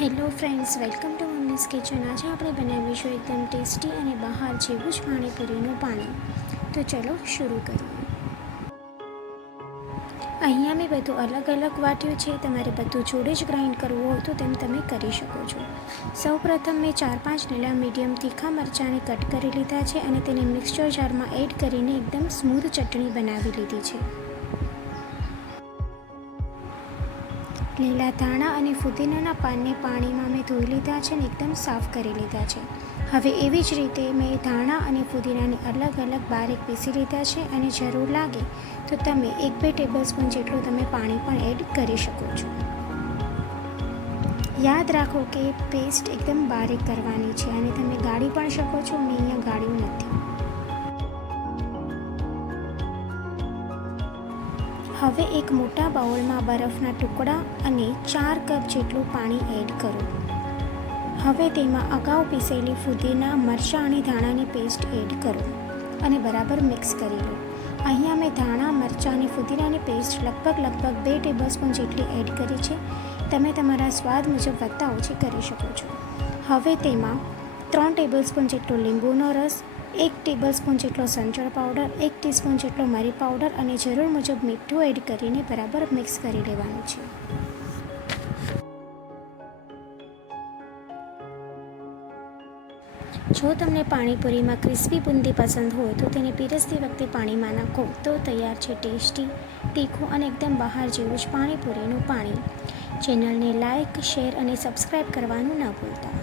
Hello friends, welcome to mummy's kitchen. આજે આપણે બનાવીશું એકદમ ટેસ્ટી અને બહાર જેવું જ પાણીપુરીનું પાણી. તો ચલો શરૂ કરીએ. અહીંયા મેં બધું અલગ અલગ વાટ્યું છે. તમારે બધું જોડે જ ગ્રાઇન્ડ કરવું હોય તો તેમ તમે કરી શકો છો. સૌ પ્રથમ મેં ચાર પાંચ લીલા, મીડિયમ, તીખા મરચાંને કટ કરી લીધા છે અને તેને મિક્સચર જારમાં એડ કરીને એકદમ સ્મૂધ ચટણી બનાવી લીધી છે. લીલા ધાણા અને ફુદીનાના પાનને પાણીમાં મેં ધોઈ લીધા છે અને એકદમ સાફ કરી લીધા છે. હવે એવી જ રીતે મેં ધાણા અને ફુદીનાને અલગ અલગ બારીક પીસી લીધા છે અને જરૂર લાગે તો તમે એક બે ટેબલ સ્પૂન જેટલું તમે પાણી પણ એડ કરી શકો છો. યાદ રાખો કે પેસ્ટ એકદમ બારીક કરવાની છે અને તમે ગાળી પણ શકો છો, મેં અહીંયા ગાળ્યું નથી. હવે એક મોટા બાઉલમાં બરફના ટુકડા અને ચાર કપ જેટલું પાણી એડ કરો. હવે તેમાં અગાઉ પીસેલી ફુદીના, મરચાં અને ધાણાની પેસ્ટ એડ કરો અને બરાબર મિક્સ કરી લો. અહીંયા મેં ધાણા, મરચાં અને ફુદીનાની પેસ્ટ લગભગ લગભગ બે ટેબલસ્પૂન જેટલી એડ કરી છે. તમે તમારા સ્વાદ મુજબ વધતા ઓછી કરી શકો છો. હવે તેમાં ત્રણ ટેબલસ્પૂન જેટલો લીંબુનો રસ, એક ટેબલસ્પૂન જેટલો સંચળ પાવડર, એક ટીસ્પૂન જેટલો મરી પાવડર અને જરૂર મુજબ મીઠું એડ કરીને બરાબર મિક્સ કરી લેવાનું છે. જો તમને પાણીપુરીમાં ક્રિસ્પી બુંદી પસંદ હોય તો તેને પીરસતી વખતે પાણીમાં નાખો તો તૈયાર છે ટેસ્ટી, તીખું અને એકદમ બહાર જેવું જ પાણીપુરીનું પાણી. ચેનલને લાઇક શેર અને સબસ્ક્રાઈબ કરવાનું ન ભૂલતા.